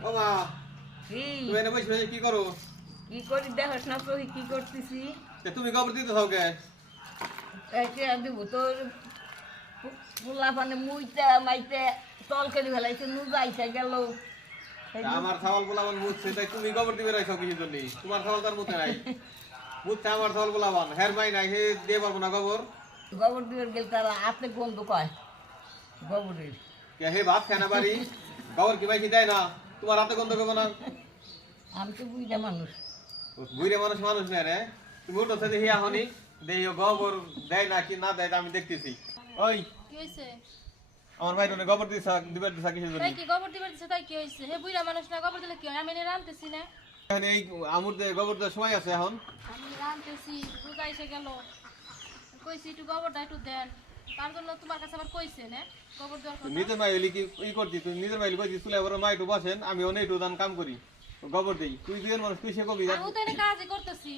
ও মা কি তুমি এনে বসে বসে কি করো? কি করি দেখস না তো কি করতেছি তুমি গোবর দিতে থাও কে? একে দিব তোর পোলা পানে মুইতে মাইতে তল করে ফেলাইছে নুজাইছে গেল আমার ছাগল গোলাবান মুছছে তাই তুমি গোবর দিবে রাখছো কিছু জন্য তোমার ছাগল তার মুতে নাই মুছছে আমার ছাগল গোলাবান হের মাই নাই হে দিয়ে পারবো না গোবর গোবর দিবার গেল তারা হাতে গন্ধ কয় গোবরের কে হে ভাত খায় না বাড়ি গোবর কি মাইকি দেয় না তোমার হাতে গন্ধ করবো না আমি তো বুঝা মানুষ বুড়ে মানুষ মানুষ নেই রে তুমি উঠো সাথে হিয়া হনি দেই গোবর দেয় না কি না দেয় তা আমি দেখতেছি ওই কি হইছে আমার ভাই রনে গোবর দিছা দিবার দিছা কিছু জন্য তাই কি গোবর দিবার দিছে তাই কি হইছে হে বুইরা মানুষ না গোবর দিলে কি হয় আমি এনে রানতেছি না এখানে এই আমুর দে গোবর দেওয়ার সময় আছে এখন আমি রানতেছি রোজা এসে গেল কইছি একটু গোবরটা একটু দেন তার জন্য তোমার কাছে আবার কইছে না গোবর দেওয়ার কথা নিজের মাই হইলি কি ই করছি তুই নিজের মাইলি কইছি চুলে বড় মা একটু বসেন আমি অনেক একটু দান কাম করি গোবর দেই তুই দুজন মানুষ কিসে কবি আমি তো এনে কাজই করতেছি